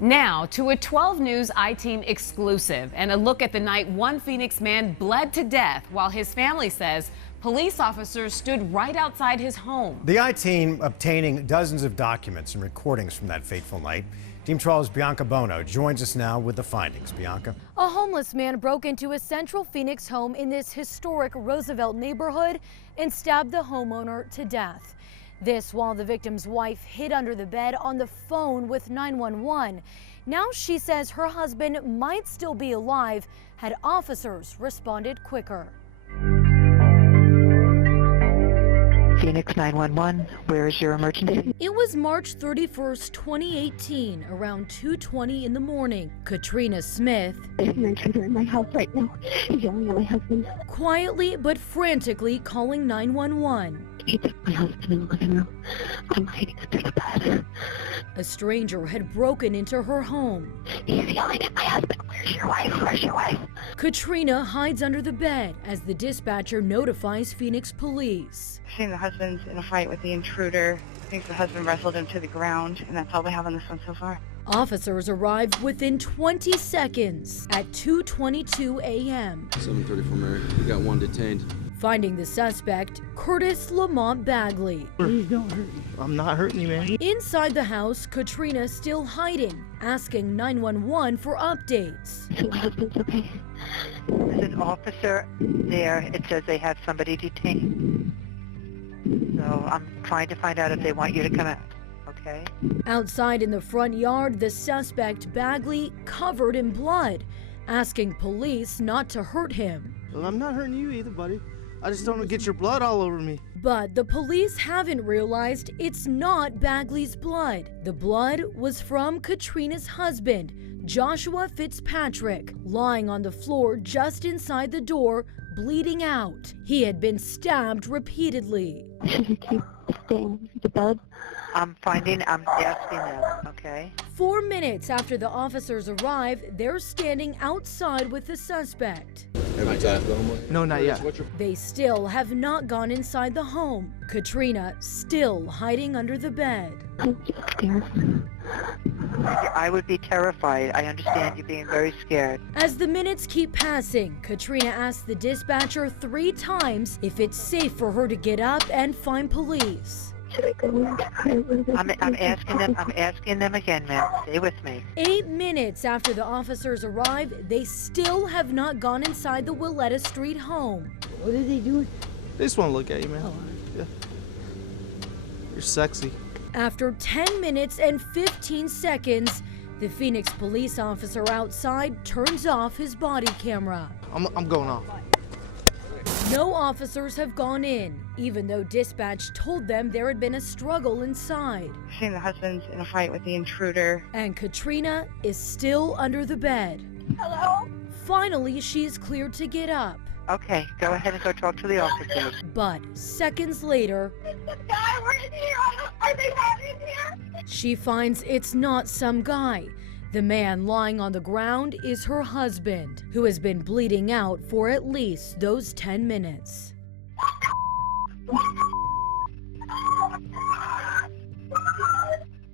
Now to a 12 News I-Team exclusive and a look at the night one Phoenix man bled to death while his family says police officers stood right outside his home. The I-Team obtaining dozens of documents and recordings from that fateful night. Team 12's Bianca Bono joins us now with the findings. Bianca. A homeless man broke into a central Phoenix home in this historic Roosevelt neighborhood and stabbed the homeowner to death. This while the victim's wife hid under the bed on the phone with 911. Now she says her husband might still be alive had officers responded quicker. Phoenix 911, where is your emergency? It was March 31st, 2018, around 2:20 in the morning. Katrina Smith, There's an intruder in my house right now. He's yelling at my husband. quietly but frantically calling 911. He took my husband in the living room. I'm hiding under the bed. A stranger had broken into her home. He's yelling at my husband. Where's your wife? Where's your wife? Katrina hides under the bed as the dispatcher notifies Phoenix police. I think the husband's in a fight with the intruder. I think the husband wrestled him to the ground, and that's all we have on this one so far. Officers arrived within 20 seconds at 2:22 a.m. 734 Mary. We got one detained. Finding the suspect, Curtis Lamont Bagley. Please don't hurt me. I'm not hurting you, man. Inside the house, Katrina still hiding, asking 911 for updates. So my husband's okay. There's an officer there. It says they have somebody detained. So I'm trying to find out if they want you to come out. Okay? Outside in the front yard, the suspect, Bagley, covered in blood, asking police not to hurt him. Well, I'm not hurting you either, buddy. I just don't want to get your blood all over me. But the police haven't realized it's not Bagley's blood. The blood was from Katrina's husband, Joshua Fitzpatrick, lying on the floor just inside the door, bleeding out. He had been stabbed repeatedly. Should we keep staying in the bed? I'm asking them, okay? 4 minutes after the officers arrive, they're standing outside with the suspect. No, not yet. They still have not gone inside the home. Katrina still hiding under the bed. I'm just scared. I would be terrified. I understand you being very scared. As the minutes keep passing, Katrina asks the dispatcher 3 times if it's safe for her to get up and find police. Should I go in? I'm asking them again, ma'am. Stay with me. 8 minutes after the officers arrive, they still have not gone inside the Willetta Street home. What are they doing? They just want to look at you, man. Yeah. You're sexy. After 10 minutes and 15 seconds, the Phoenix police officer outside turns off his body camera. I'm going off. No officers have gone in, even though dispatch told them there had been a struggle inside. I think the husband's in a fight with the intruder. And Katrina is still under the bed. Hello? Finally, she is cleared to get up. Okay, go ahead and go talk to the officers. But seconds later, This guy, where is he? Are they not in here? she finds it's not some guy. The man lying on the ground is her husband, who has been bleeding out for at least those 10 minutes.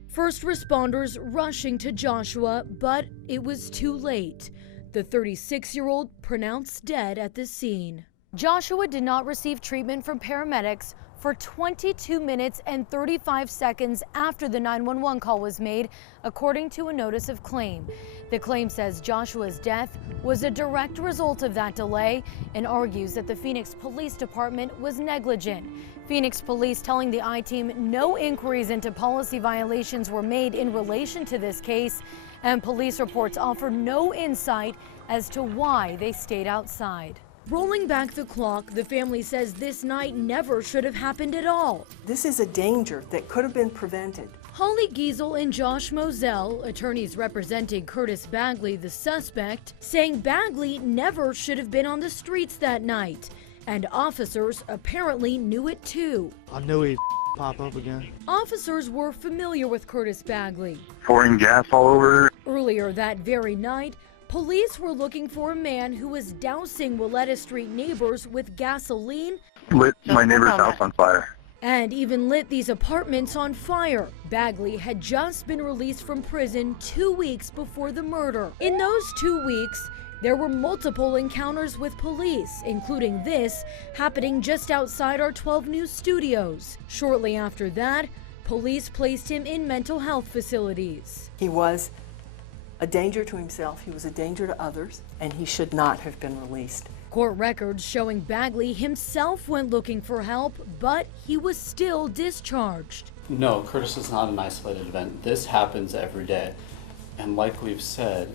First responders rushing to Joshua, but it was too late. The 36-year-old pronounced dead at the scene. Joshua did not receive treatment from paramedics for 22 minutes and 35 seconds after the 911 call was made, according to a notice of claim. The claim says Joshua's death was a direct result of that delay and argues that the Phoenix Police Department was negligent. Phoenix police telling the I-Team no inquiries into policy violations were made in relation to this case, and police reports offer no insight as to why they stayed outside. Rolling back the clock, the family says this night never should have happened at all. This is a danger that could have been prevented. Holly Giesel and Josh Moselle, attorneys representing Curtis Bagley, the suspect, saying Bagley never should have been on the streets that night. And officers apparently knew it too. I knew he'd pop up again. Officers were familiar with Curtis Bagley. Pouring gas all over. Earlier that very night, police were looking for a man who was dousing Willetta Street neighbors with gasoline. Lit my neighbor's house on fire. and even lit these apartments on fire. Bagley had just been released from prison 2 weeks before the murder. In those 2 weeks, there were multiple encounters with police, including this happening just outside our 12 News studios. Shortly after that, police placed him in mental health facilities. He was a danger to himself, he was a danger to others, and he should not have been released. Court records showing Bagley himself went looking for help, but he was still discharged. No, Curtis is not an isolated event. This happens every day. And like we've said,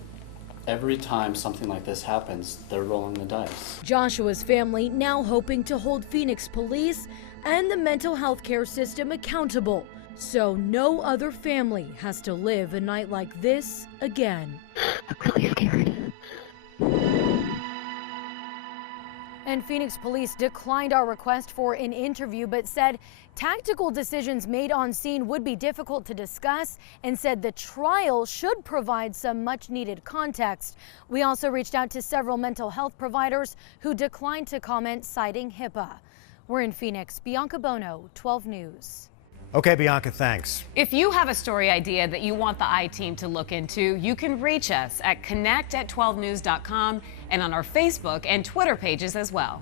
every time something like this happens, they're rolling the dice. Joshua's family now hoping to hold Phoenix police and the mental health care system accountable, so no other family has to live a night like this again. I'm really scared. And Phoenix police declined our request for an interview, but said tactical decisions made on scene would be difficult to discuss, and said the trial should provide some much needed context. We also reached out to several mental health providers who declined to comment, citing HIPAA. We're in Phoenix. Bianca Bono, 12 News. Okay, Bianca, thanks. If you have a story idea that you want the I-Team to look into, you can reach us at connect@12news.com and on our Facebook and Twitter pages as well.